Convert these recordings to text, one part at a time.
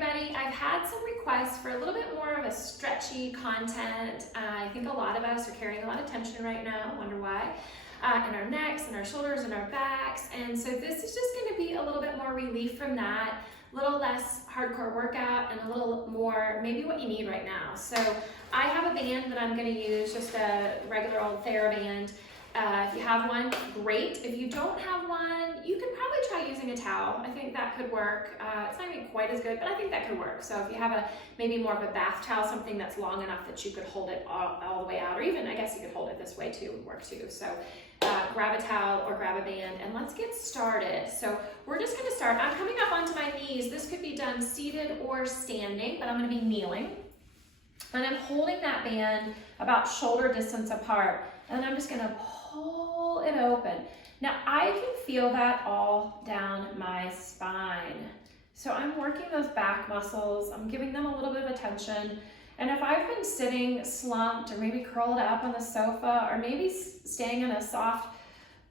everybody. I've had some requests for a little bit more of a stretchy content. I think a lot of us are carrying a lot of tension right now, wonder why, in our necks and our shoulders and our backs. And so this is just gonna be a little bit more relief from that, a little less hardcore workout and a little more maybe what you need right now. So I have a band that I'm gonna use, just a regular old TheraBand. If you have one, great. If you don't have one, you could probably try using a towel. I think that could work. It's not even quite as good, but I think that could work. So if you have maybe more of a bath towel, something that's long enough that you could hold it all the way out, or even I guess you could hold it this way too, would work too. So grab a towel or grab a band and let's get started. So we're just gonna start. I'm coming up onto my knees. This could be done seated or standing, but I'm gonna be kneeling. And I'm holding that band about shoulder distance apart. And I'm just gonna pull it open. Now I can feel that all down my spine. So I'm working those back muscles. I'm giving them a little bit of attention. And if I've been sitting slumped or maybe curled up on the sofa or maybe staying in a soft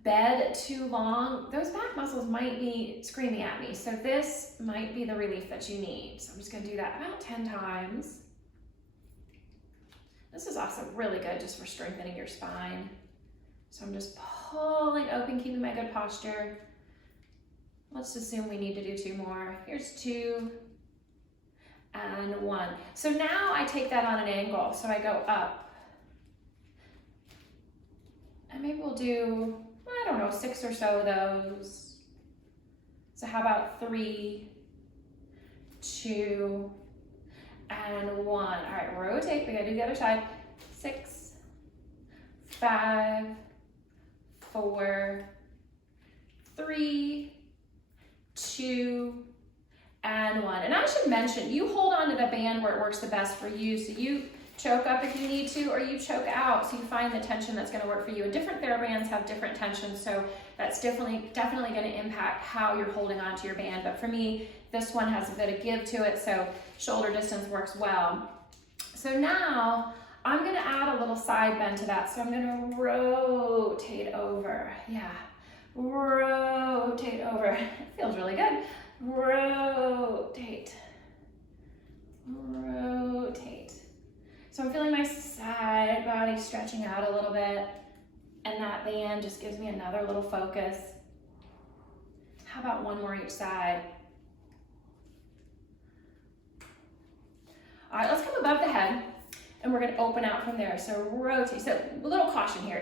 bed too long, those back muscles might be screaming at me. So this might be the relief that you need. So I'm just gonna do that about 10 times. This is also really good just for strengthening your spine. So I'm just pulling open, keeping my good posture. Let's assume we need to do 2 more. Here's 2 and 1. So now I take that on an angle. So I go up. And maybe we'll do, I don't know, 6 or so of those. So how about 3, 2, and 1. All right, rotate. We gotta do the other side. 6, 5, 4, 3, 2, and 1. And I should mention, you hold on to the band where it works the best for you. So you choke up if you need to, or you choke out so you find the tension that's gonna work for you. And different TheraBands have different tensions, so that's definitely gonna impact how you're holding on to your band. But for me, this one has a bit of give to it, so shoulder distance works well. So now I'm gonna add a little side bend to that. So I'm gonna rotate over. Yeah, rotate over. It feels really good. Rotate, rotate. So I'm feeling my side body stretching out a little bit, and that band just gives me another little focus. How about 1 more each side? All right, let's come above the head, and we're gonna open out from there. So rotate. So a little caution here.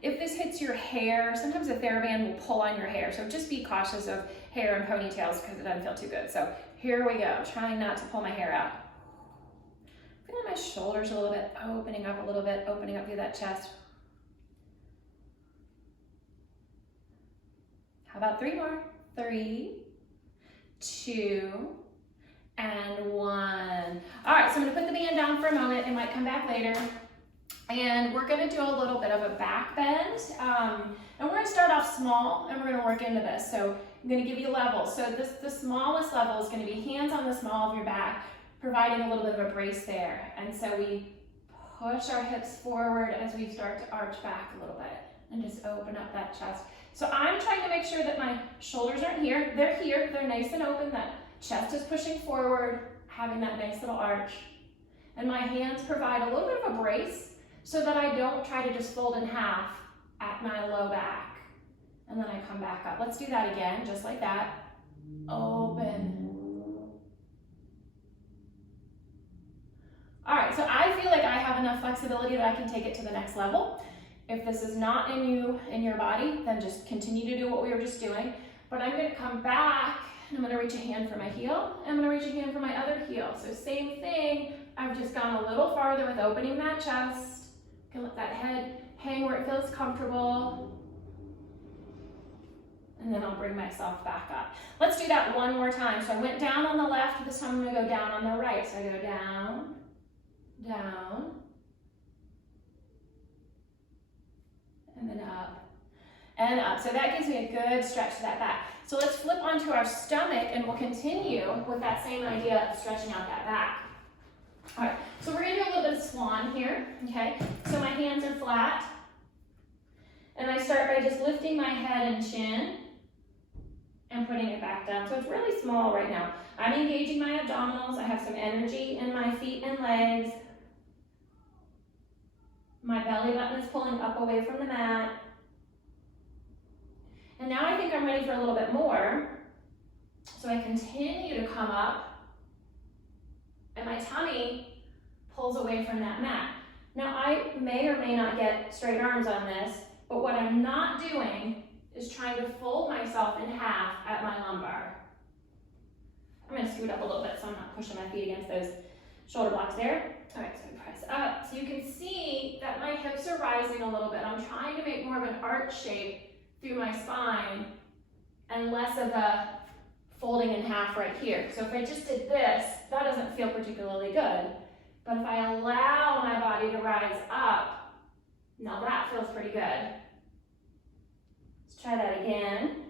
If this hits your hair, sometimes a TheraBand will pull on your hair. So just be cautious of hair and ponytails because it doesn't feel too good. So here we go. Trying not to pull my hair out. Feeling my shoulders a little bit, opening up a little bit, opening up through that chest. How about 3 more? 3, 2, and 1. All right, so I'm gonna put the band down for a moment. It might come back later. And we're gonna do a little bit of a back bend. And we're gonna start off small and we're gonna work into this. So I'm gonna give you levels. So the smallest level is gonna be hands on the small of your back, providing a little bit of a brace there. And so we push our hips forward as we start to arch back a little bit and just open up that chest. So I'm trying to make sure that my shoulders aren't here. They're nice and open. That chest is pushing forward, having that nice little arch. And my hands provide a little bit of a brace so that I don't try to just fold in half at my low back. And then I come back up. Let's do that again, just like that. Open. All right, so I feel like I have enough flexibility that I can take it to the next level. If this is not in your body, then just continue to do what we were just doing. But I'm gonna come back, and I'm gonna reach a hand for my heel, and I'm gonna reach a hand for my other heel. So same thing, I've just gone a little farther with opening that chest. You can let that head hang where it feels comfortable. And then I'll bring myself back up. Let's do that 1 more time. So I went down on the left, this time I'm gonna go down on the right. So I go down, down, and then up, and up. So that gives me a good stretch to that back. So let's flip onto our stomach and we'll continue with that same idea of stretching out that back. All right, so we're gonna do a little bit of swan here, okay? So my hands are flat, and I start by just lifting my head and chin, and putting it back down. So it's really small right now. I'm engaging my abdominals. I have some energy in my feet and legs. My belly button is pulling up away from the mat. And now I think I'm ready for a little bit more. So I continue to come up and my tummy pulls away from that mat. Now I may or may not get straight arms on this, but what I'm not doing is trying to fold myself in half at my lumbar. I'm gonna scoot up a little bit so I'm not pushing my feet against those shoulder blocks there. All right, so I press up. So you can see that my hips are rising a little bit. I'm trying to make more of an arch shape through my spine and less of a folding in half right here. So if I just did this, that doesn't feel particularly good. But if I allow my body to rise up, now that feels pretty good. Let's try that again.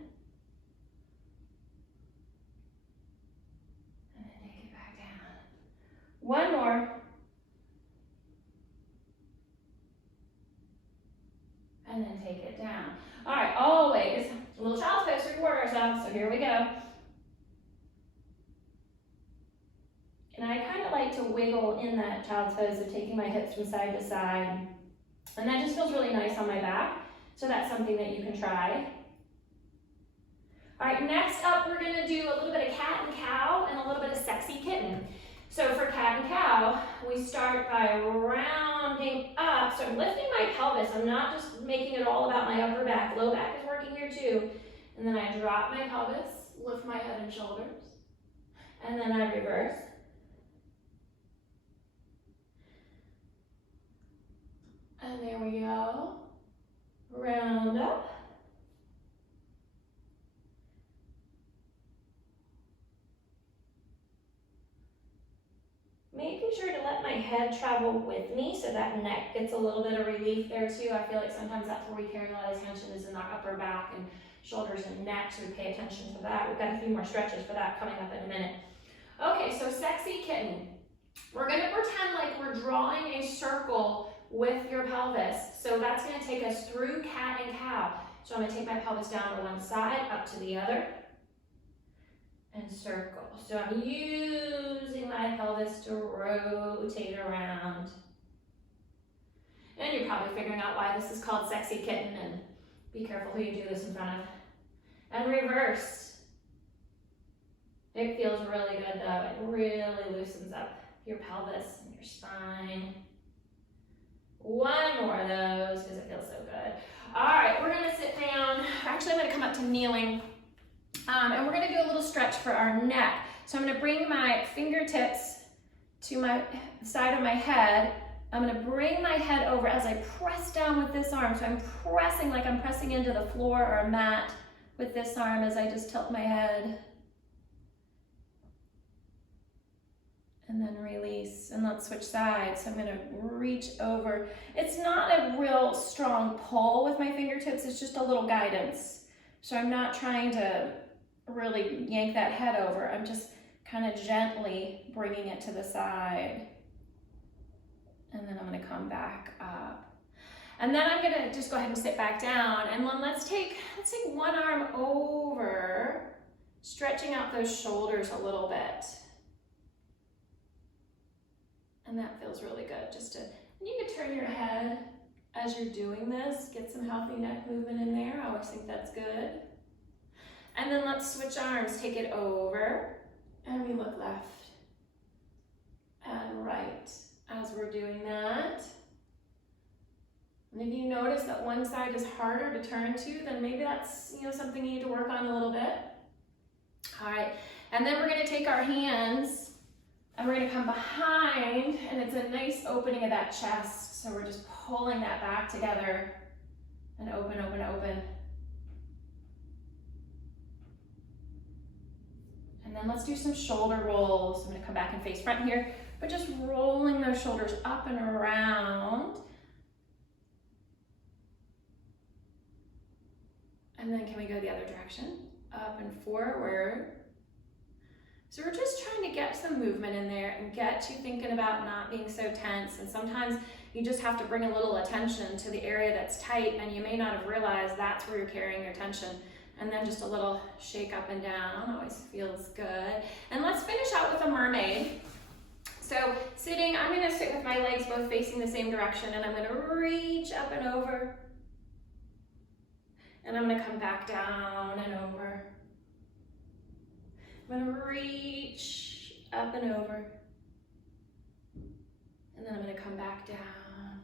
And then take it back down. One more. And then take it down. All right, always a little child's pose to reward ourselves. So here we go. And I kind of like to wiggle in that child's pose of taking my hips from side to side. And that just feels really nice on my back. So that's something that you can try. All right, next up, we're gonna do a little bit of cat and cow and a little bit of sexy kitten. So for cat and cow, we start by rounding up. So I'm lifting my pelvis. I'm not just making it all about my upper back. Low back is working here too. And then I drop my pelvis, lift my head and shoulders. And then I reverse. And there we go. Round up. Making sure to let my head travel with me so that neck gets a little bit of relief there too. I feel like sometimes that's where we carry a lot of tension is in our upper back and shoulders and neck, so we pay attention to that. We've got a few more stretches for that coming up in a minute. Okay, so sexy kitten. We're gonna pretend like we're drawing a circle with your pelvis. So that's gonna take us through cat and cow. So I'm gonna take my pelvis down to one side, up to the other, and circle. So I'm using my pelvis to rotate around. And you're probably figuring out why this is called sexy kitten, and be careful who you do this in front of. And reverse. It feels really good though. It really loosens up your pelvis and your spine. One more of those because it feels so good. All right, we're gonna sit down. Actually, I'm gonna come up to kneeling. And we're gonna do a little stretch for our neck. So I'm gonna bring my fingertips to my side of my head. I'm gonna bring my head over as I press down with this arm. So I'm pressing like I'm pressing into the floor or a mat with this arm as I just tilt my head. And then release, and let's switch sides. So I'm gonna reach over. It's not a real strong pull with my fingertips, it's just a little guidance. So I'm not trying to really yank that head over. I'm just kind of gently bringing it to the side. And then I'm gonna come back up. And then I'm gonna just go ahead and sit back down. And then let's take one arm over, stretching out those shoulders a little bit. And that feels really good. And you can turn your head as you're doing this, get some healthy neck movement in there. I always think that's good. And then let's switch arms, take it over, and we look left and right as we're doing that. And if you notice that one side is harder to turn to, then maybe that's something you need to work on a little bit. All right, and then we're gonna take our hands and we're gonna come behind, and it's a nice opening of that chest. So we're just pulling that back together and open, open, open. And then let's do some shoulder rolls. I'm gonna come back and face front here, but just rolling those shoulders up and around. And then can we go the other direction? Up and forward. So we're just trying to get some movement in there and get you thinking about not being so tense. And sometimes you just have to bring a little attention to the area that's tight, and you may not have realized that's where you're carrying your tension. And then just a little shake up and down, always feels good. And let's finish out with a mermaid. So sitting, I'm gonna sit with my legs both facing the same direction, and I'm gonna reach up and over. And I'm gonna come back down and over. I'm gonna reach up and over. And then I'm gonna come back down.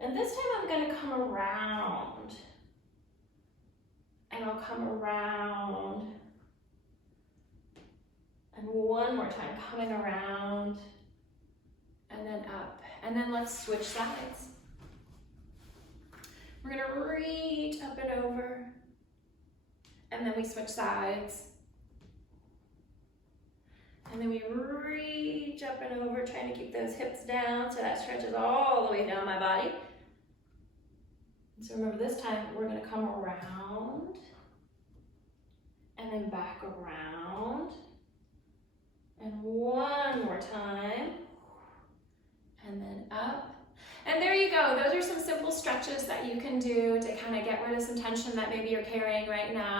And this time I'm gonna come around. And I'll come around. And one more time, coming around. And then up. And then let's switch sides. We're gonna reach up and over. And then we switch sides. And then we reach up and over, trying to keep those hips down so that stretches all the way down my body. So remember, this time we're gonna come around and then back around. And one more time. And then up. And there you go. Those are some simple stretches that you can do to kind of get rid of some tension that maybe you're carrying right now.